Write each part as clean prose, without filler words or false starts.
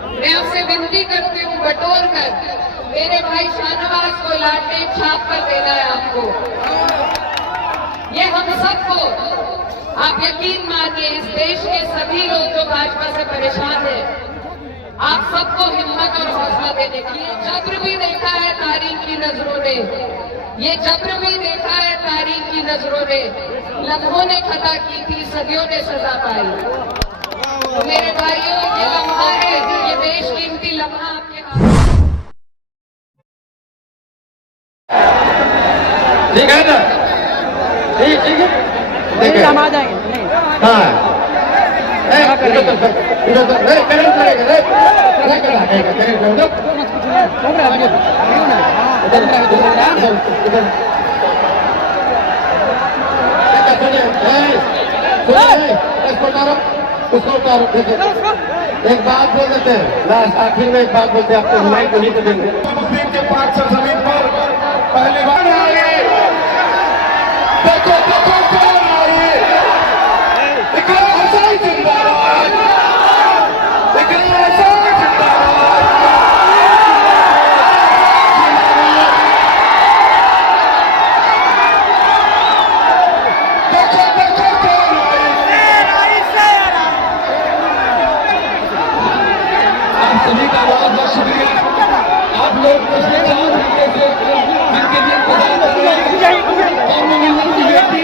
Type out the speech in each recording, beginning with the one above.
मैं आपसे विनती करती हूँ बटोर कर मेरे भाई शाहनवाज को लालटेन छाप कर देना है आपको। ये हम सबको, आप यकीन मानिए, इस देश के सभी लोग जो भाजपा से परेशान हैं, आप सबको हिम्मत और हौसला देने के लिए जब्र भी देखा है तारीख की नजरों ने, ये जब्र भी देखा है तारीख की नजरों ने। लम्हों ने खता की थी, सदियों ने सजा पाई। तो मेरे भाइयों, ये लम्हा है, ये देश कीमती लम्हा आपके हाथ। ठीक है ना? ठीक है, देखिए हम आ जाएंगे। हाँ इधर करेंगे उसको उतारो। एक बात बोल देते हैं, लास्ट आखिर में एक बात बोलते हैं, आपको हुमायूं को नहीं देंगे। मुस्लिम के पाक सरजमीन पर पहली बार आए, देखो देखो कौन आए, इकराम हुसैन जिंदाबाद, इकराम हुसैन जिंदाबाद। देखो देखो कौन आए। आप सभी का बहुत बहुत शुक्रिया। आप लोग पिछले 4 घंटे से जिनके लिए इंतजार कर रहे हैं, कौमी मिलत की बेटी,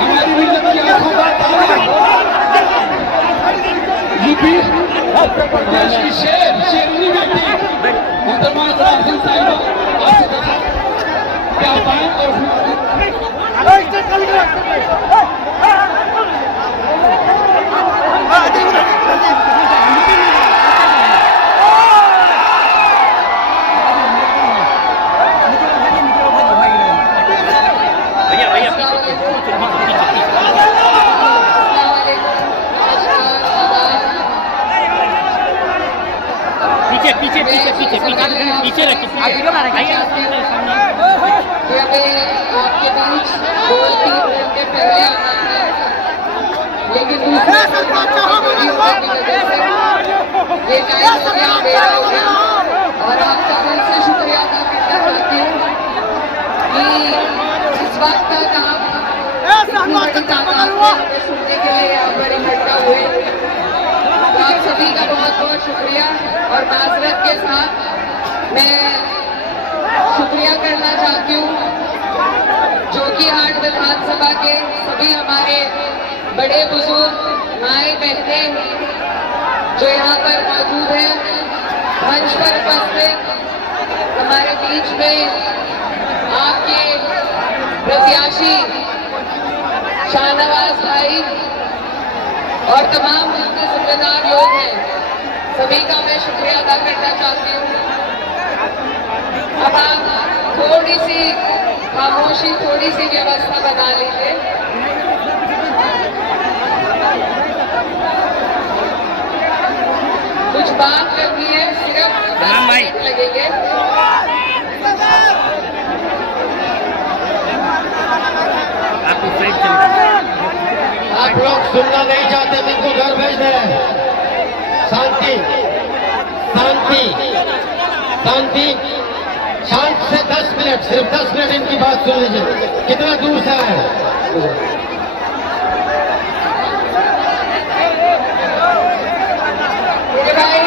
हमारी मिलत की आंखों का तारा, यूपी उत्तर प्रदेश की शेरनी बेटी मोहतरमा सराफिन साहिबा, आपसे देखा क्या पाएं और पीछे रखिए। आपके बीच 2-3 घंटे पहले आना है, लेकिन दूसरा की वजह से ये टाइम हो गया, देर हो गया। और आपका दिल से शुक्रिया अदा करना चाहती हूँ कि इस वक्त तक आप इतनी बड़ी तादाद में हमें सुनने के लिए यहाँ पर इकट्ठा हुए। तो आप सभी का बहुत बहुत शुक्रिया। और माजरत के साथ मैं शुक्रिया करना चाहती हूँ जोकीहाट विधानसभा के सभी हमारे बड़े बुजुर्ग, माए बहनें जो यहाँ पर मौजूद हैं, मंच पर उपस्थित हमारे बीच में आपके प्रत्याशी शाहनवाज भाई और तमाम दूसरे जिम्मेदार लोग हैं, सभी का मैं शुक्रिया अदा करना चाहती हूँ। अब आप थोड़ी सी खामोशी, थोड़ी सी व्यवस्था बना लीजिए। कुछ बात करनी है, सिर्फ 10 मिनट लगेंगे। आप लोग सुनना नहीं चाहते, इनको घर भेज दें। शांति शांति शांति, शांत से 10 मिनट, सिर्फ 10 मिनट इनकी बात सुन लीजिए। कितना दूर से आए हैं? भाई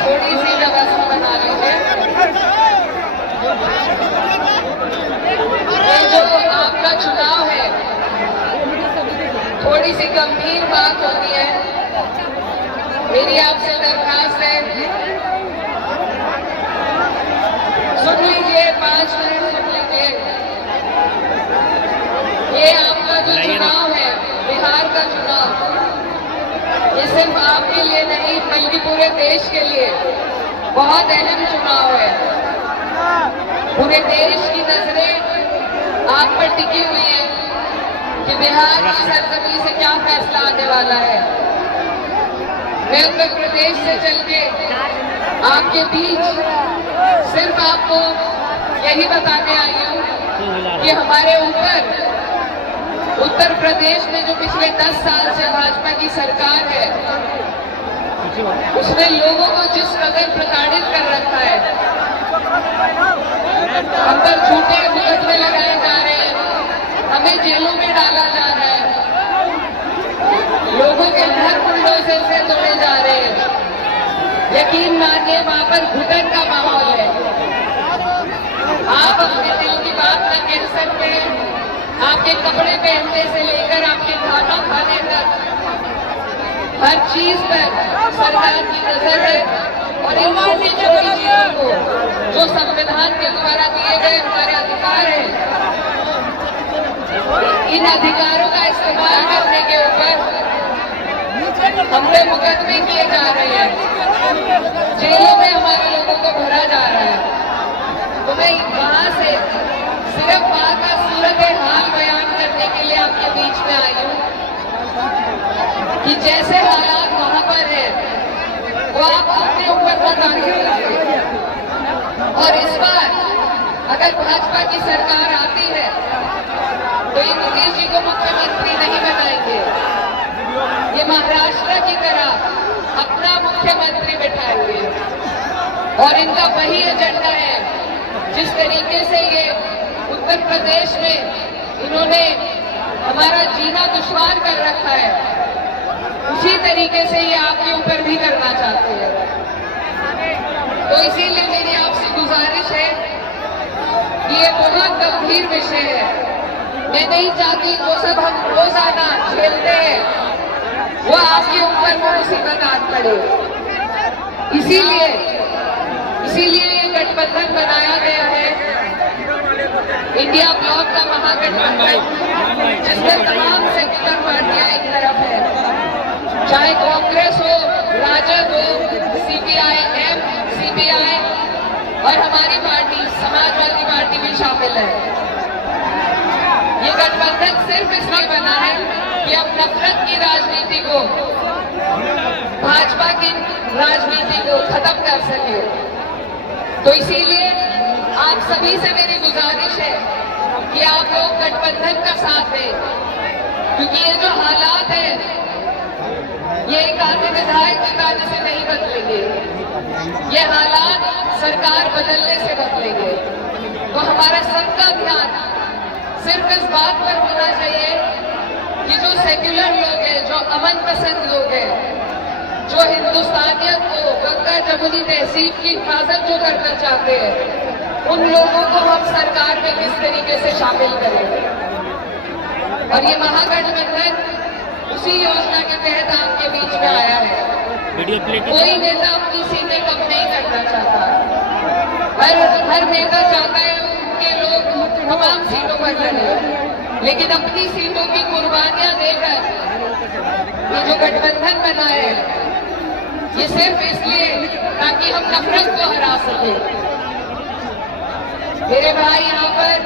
थोड़ी सी व्यवस्था बना लीजिए। ये जो आपका चुनाव है, थोड़ी सी गंभीर बात होती है। मेरी आपसे दरखास्त है, सुन लीजिए, 5 मिनट सुन लीजिए। ये आपका जो चुनाव है, बिहार का चुनाव, ये सिर्फ आपके लिए नहीं बल्कि पूरे देश के लिए बहुत अहम चुनाव है। पूरे देश की नजरें आप पर टिकी हुई है कि बिहार की सरजमीन से क्या फैसला आने वाला है। मैं उत्तर प्रदेश से चल के आपके बीच सिर्फ आपको यही बताने आई हूँ कि हमारे ऊपर उत्तर प्रदेश में जो पिछले 10 साल से भाजपा की सरकार है, उसने लोगों को जिस कदर प्रताड़ित कर रखा है, हम पर झूठे मुकदमे लगाए जा रहे हैं, हमें जेलों में डाला जा रहा है, लोगों के घर बुलडोजर से तोड़े जा रहे हैं। यकीन मानिए वहां पर घुटन का माहौल है। आप अपने दिल की बात न कह सकते हैं। आपके कपड़े पहनने से लेकर आपके खाना खाने तक हर चीज पर सरकार की नजर है और इन छोटी छोटी चीजों को जो संविधान के द्वारा दिए गए हमारे अधिकार हैं, इन अधिकारों का इस्तेमाल करने के ऊपर हम पे मुकदमे किए जा रहे हैं, जेलों में हमारे लोगों को भरा जा रहा है। तो मैं वहां से सिर्फ वहां का सूरत हाल बयान करने के लिए आपके बीच में आई हूँ कि जैसे हालात वहां पर है वो आप अपने ऊपर बताने लीजिए। और इस बार अगर भाजपा की सरकार आती है तो योगेश जी को मुख्यमंत्री नहीं बनाएंगे, ये महाराष्ट्र की तरह अपना मुख्यमंत्री बैठाएंगे। और इनका वही एजेंडा है जिस तरीके से ये उत्तर प्रदेश में इन्होंने हमारा जीना दुश्वार कर रखा है, उसी तरीके से ये आपके ऊपर भी करना चाहते हैं। तो इसीलिए मेरी आपसे गुजारिश है कि ये बहुत गंभीर विषय है। मैं नहीं चाहती जो सब हम रोजाना झेलते हैं वो आपके ऊपर वो मुसीबत आ पड़े। इसीलिए ये गठबंधन बनाया गया है, इंडिया ब्लॉक का महागठबंधन, जिसमें तमाम सेक्युलर पार्टियां एक तरफ है, चाहे कांग्रेस हो, राजद हो, CPI-M, CPI और हमारी पार्टी समाजवादी पार्टी भी शामिल है। ये गठबंधन सिर्फ इसलिए बना है कि अब नफरत की राजनीति को, भाजपा की राजनीति को खत्म कर सके। तो इसीलिए आप सभी से मेरी गुजारिश है कि आप लोग गठबंधन का साथ दें, क्योंकि ये जो हालात है ये एक आधे विधायक के कार्य से नहीं बदलेंगे, ये हालात सरकार बदलने से बदलेंगे। तो हमारा सबका ध्यान सिर्फ इस बात पर होना चाहिए कि जो सेक्युलर लोग हैं, जो अमन पसंद लोग हैं, जो हिंदुस्तानियत को, गंगा जमुनी तहजीब की हिफाजत जो करना चाहते हैं, उन लोगों को हम सरकार में किस तरीके से शामिल करेंगे। और ये महागठबंधन उसी योजना के तहत आपके बीच में आया है। कोई नेता अपनी सीटें कम नहीं करना चाहता, हर नेता चाहता है उनके लोग तमाम सीटों पर लड़े, लेकिन अपनी सीटों की कुर्बानियां देकर ये जो गठबंधन बना है ये सिर्फ इसलिए ताकि हम नफरत को हरा सके। मेरे भाई यहाँ पर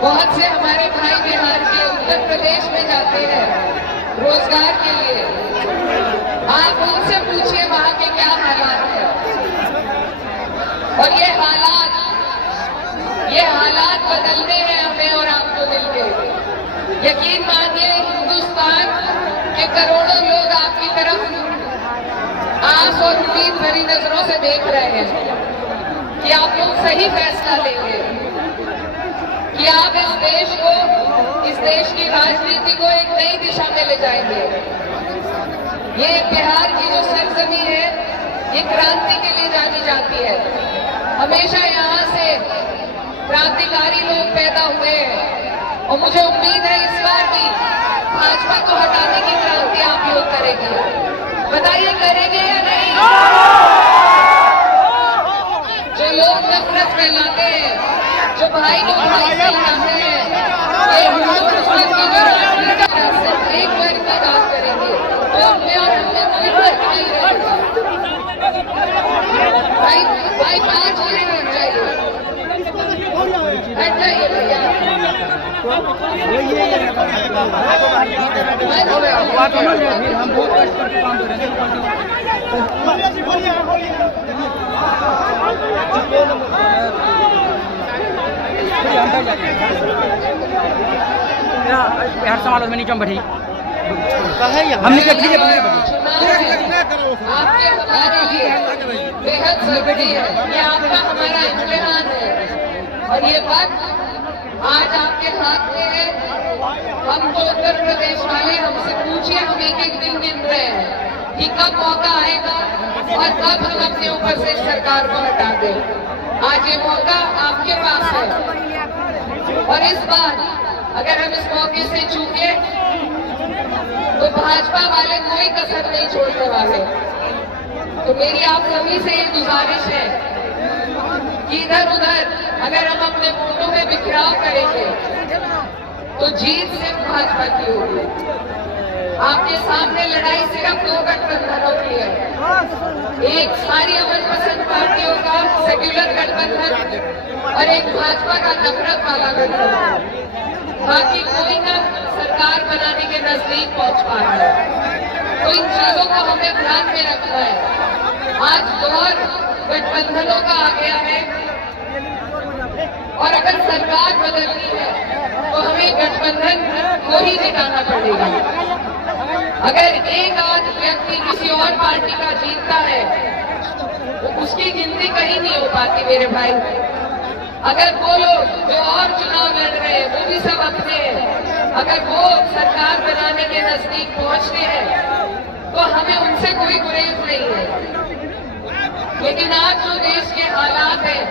बहुत से हमारे भाई बिहार के उत्तर प्रदेश में जाते हैं रोजगार के लिए, आप उनसे पूछिए वहां के क्या हालात हैं। और ये हालात बदलने हैं हमें और आपको मिलकर। यकीन मानिए हिंदुस्तान के करोड़ों लोग आपकी तरफ आस और उम्मीद भरी नजरों से देख रहे हैं कि आप लोग सही फैसला लेंगे, कि आप इस देश की राजनीति को एक नई दिशा में ले जाएंगे। ये बिहार की जो सरजमी है ये क्रांति के लिए जानी जाती है। हमेशा यहाँ से क्रांतिकारी लोग पैदा हुए हैं और मुझे उम्मीद है इस बार भी भाजपा को हटाने की क्रांति आप लोग करेंगे। बताइए करेंगे या नहीं? जो लोग नफरत फैलाते हैं, जो भाई को भाई से लड़ाते हैं, ये हिंदू दुश्मन की जो राजनीति है सिर्फ एक वर्ग की बात करेंगे तो हमें और हमें कोई फर्क नहीं रहेगा। भाई 5 मिनट हट जाइए भैया। बिहार समाज में नीचे बैठी हमने आपके हमारे लिए बेहद जरूरी है। ये आपका हमारा इम्तिहान है और ये वक्त आज आपके हाथ में है। हमको उत्तर प्रदेश वाले हमसे पूछिए, हम एक एक दिन गिन रहे हैं कि कब मौका आएगा और कब हम अपने ऊपर से सरकार को हटा दें। आज ये मौका आपके पास है और इस बार अगर हम इस मौके से चूके तो भाजपा वाले कोई कसर नहीं छोड़ने वाले। तो मेरी आप सभी से ये गुजारिश है कि इधर उधर अगर हम अपने वोटों में बिखराव करेंगे तो जीत सिर्फ भाजपा की होगी। आपके सामने लड़ाई सिर्फ दो गठबंधनों की है, एक सारी अमन पसंद पार्टियों का सेक्युलर गठबंधन और एक भाजपा का नफरत वाला गठबंधन। बाकी कोई ना सरकार बनाने के नजदीक पहुंच पा रहा है। तो इन चीजों को हमें ध्यान में रखना है। आज दौर गठबंधनों का आ गया है और अगर सरकार बदलनी है तो हमें गठबंधन को ही जिताना पड़ेगा। अगर एक आध व्यक्ति किसी और पार्टी का जीतता है तो उसकी गिनती कहीं नहीं हो पाती मेरे भाई। अगर वो लोग जो और चुनाव लड़ रहे हैं वो भी सब अपने हैं, अगर वो सरकार बनाने के नजदीक पहुंचते हैं तो हमें उनसे कोई गुरेज नहीं है। लेकिन आज जो देश के हालात हैं,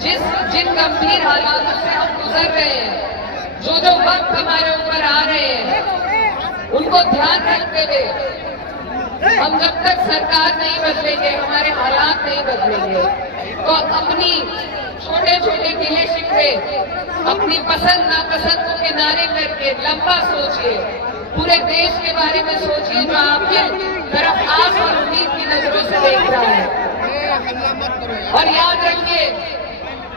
जिन गंभीर हालातों से हम गुजर रहे हैं, जो वक्त हमारे ऊपर आ रहे हैं, उनको ध्यान रखते हुए हम जब तक सरकार नहीं बदलेंगे, हमारे हालात नहीं बदलेंगे, तो अपनी छोटे छोटे गिले शिकवे, अपनी पसंद नापसंद को किनारे करके लंबा सोचिए, पूरे देश के बारे में सोचिए जो आपके तरफ आस और उम्मीद की नजरों से देख रहा है। और याद रखिए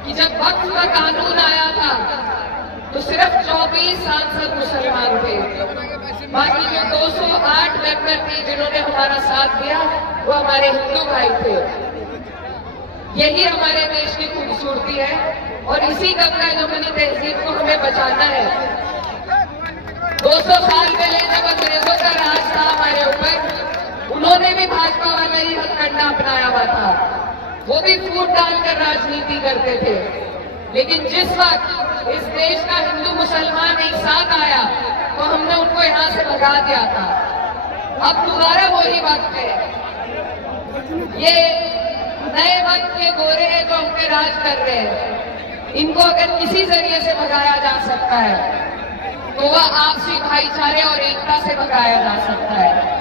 कि जब वक्त का कानून आया था तो सिर्फ 24 सांसद मुसलमान थे, बाकी जो 208 मेंबर थे जिन्होंने हमारा साथ दिया वो हमारे हिंदू भाई थे। यही हमारे देश की खूबसूरती है और इसी गंगा जमुनी तहजीब को हमें बचाना है। 200 साल पहले जब अंग्रेजों का राज था हमारे ऊपर, उन्होंने भी भाजपा वाला ही हथकंडा अपनाया हुआ था, वो भी फूट डालकर राजनीति करते थे। लेकिन जिस वक्त इस देश का हिंदू मुसलमान एक साथ आया तो हमने उनको यहां से भगा दिया था। अब दोबारा वही वक्त है, ये नए वक्त के गोरे हैं जो हम पे राज कर रहे हैं। इनको अगर किसी जरिए से भगाया जा सकता है तो वह आपसी भाईचारे और एकता से भगाया जा सकता है।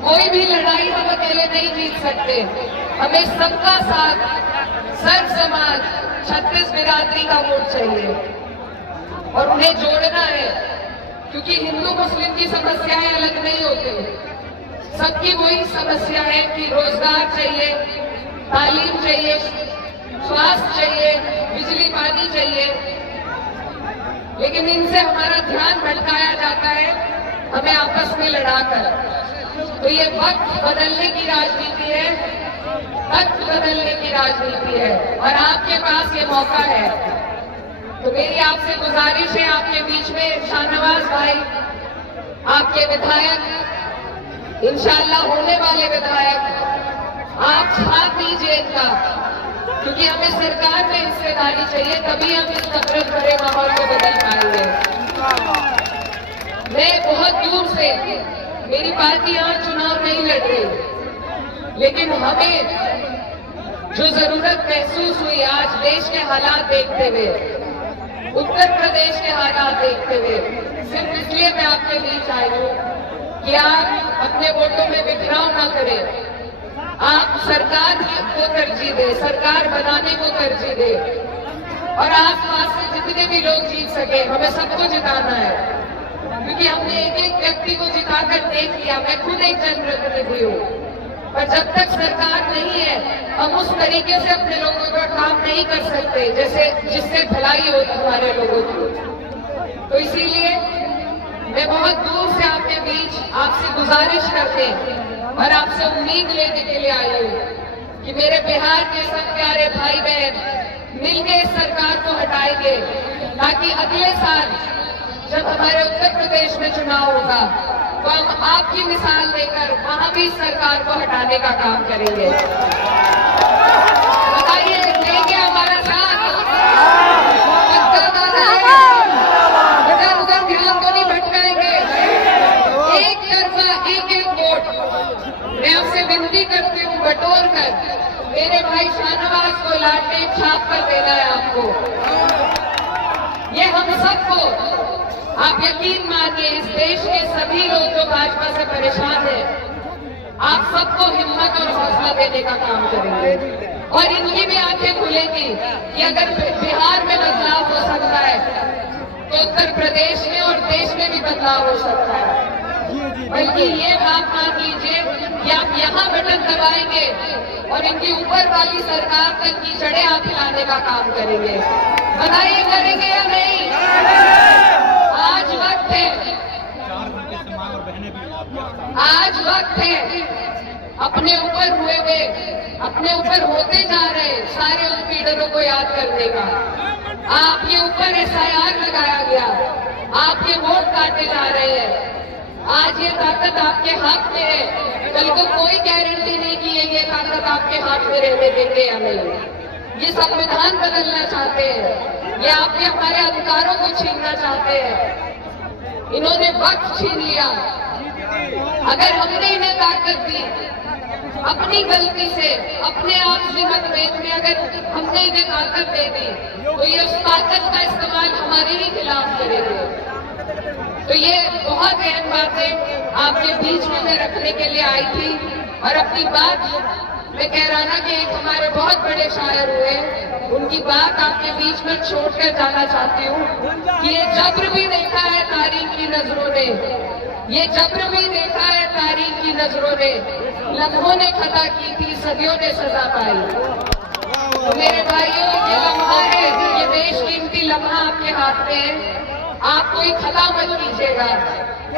कोई भी लड़ाई हम अकेले नहीं जीत सकते, हमें सबका साथ, सर्व समाज, 36 बिरादरी का वोट चाहिए और उन्हें जोड़ना है, क्योंकि हिंदू मुस्लिम की समस्याएं अलग नहीं होती। सबकी वही समस्या है कि रोजगार चाहिए, तालीम चाहिए, स्वास्थ्य चाहिए, बिजली पानी चाहिए, लेकिन इनसे हमारा ध्यान भटकाया जाता है हमें आपस में लड़ाकर। तो ये वक्त बदलने की राजनीति है, वक्त बदलने की राजनीति है और आपके पास ये मौका है। तो मेरी आपसे गुजारिश है, आपके बीच में शाहनवाज भाई, आपके विधायक, इंशाअल्लाह होने वाले विधायक, आप साथ दीजिए इनका, क्योंकि हमें सरकार में हिस्सेदारी चाहिए, तभी हम इस नफरत भरे माहौल को बदल पाएंगे। मैं बहुत दूर से, मेरी पार्टी यहाँ चुनाव नहीं लड़ रही, लेकिन हमें जो जरूरत महसूस हुई आज देश के हालात देखते हुए, उत्तर प्रदेश के हालात देखते हुए, सिर्फ इसलिए मैं आपके बीच आई हूँ कि आप अपने वोटों में बिखराव ना करें, आप सरकार को तरजीह दें, सरकार बनाने को तरजीह दें और आसपास से जितने भी लोग जीत सके हमें सबको जिताना है, क्योंकि हमने एक एक व्यक्ति को जिताकर देख लिया। मैं खुद एक जनप्रतिनिधि हूँ, पर जब तक सरकार नहीं है हम उस तरीके से अपने लोगों का काम नहीं कर सकते जैसे जिससे भलाई हो हमारे लोगों की। तो इसीलिए मैं बहुत दूर से आपके बीच आपसे गुजारिश करते और आपसे उम्मीद लेने के लिए आई हूँ कि मेरे बिहार के सब प्यारे भाई बहन मिलकर इस सरकार को हटाएंगे, ताकि अगले साल जब हमारे उत्तर प्रदेश में चुनाव होगा तो हम आपकी मिसाल देकर वहां भी सरकार को हटाने का काम करेंगे। बताइए, देंगे हमारा साथ? इधर उधर ध्यान तो नहीं भटकाएंगे। एक तरफा एक एक वोट मैं आपसे विनती करती हूँ बटोर कर मेरे भाई शाहनवाज को लाडली छाप कर देना है आपको। ये हम सबको, आप यकीन मानिए, इस देश के सभी लोग जो भाजपा से परेशान हैं, आप सबको हिम्मत और हौसला देने का काम करेंगे। और इनकी भी आंखें खुलेंगी कि अगर बिहार में बदलाव हो सकता है तो उत्तर प्रदेश में और देश में भी बदलाव हो सकता है। बल्कि ये बात मान लीजिए कि आप यहाँ बटन दबाएंगे और इनकी ऊपर वाली सरकार तक की जड़ें आप हिलाने का काम करेंगे। बताइए, करेंगे या नहीं? आज वक्त है, आज वक्त है अपने ऊपर हुए हुए, अपने ऊपर होते जा रहे सारे उत्पीड़नों को याद करने का। आपके ऊपर SIR लगाया गया, आपके वोट काटे जा रहे हैं। आज ये ताकत आपके हाथ में है, कल को कोई गारंटी नहीं कि ये ताकत आपके हाथ में रहने देंगे या नहीं। ये संविधान बदलना चाहते हैं, ये आपके हमारे अधिकारों को छीनना चाहते हैं। इन्होंने वक्त छीन लिया। अगर हमने इन्हें ताकत दी, अपनी गलती से, अपने आपसी मतभेद में अगर हमने इन्हें ताकत दे दी, तो ये उस ताकत का इस्तेमाल हमारे ही खिलाफ करेंगे। तो ये बहुत अहम बातें आपके बीच में मैं रखने के लिए आई थी। और अपनी बात मैं कहराना के एक हमारे बहुत बड़े शायर हुए, उनकी बात आपके बीच में छोड़कर जाना चाहती हूँ कि ये जब्र भी देखा है तारीख की नजरों ने, ये जब्र भी देखा है तारीख की नजरों ने, लम्हों ने खता की थी, सदियों ने सजा पाई। तो मेरे भाइयों, ये लम्हा है, ये देश कीमती लम्हा आपके हाथ में है। आप कोई खता मत कीजिएगा,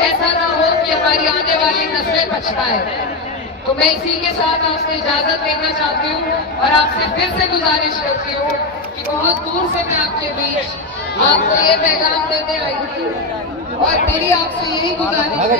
ऐसा ना हो कि हमारी आने वाली नस्लें पछताएं। तो मैं इसी के साथ आपसे इजाजत लेना चाहती हूँ और आपसे फिर से गुजारिश करती हूँ कि बहुत दूर से मैं आपके बीच आपको ये पैगाम देने आई थी और मेरी आपसे यही गुजारिश है।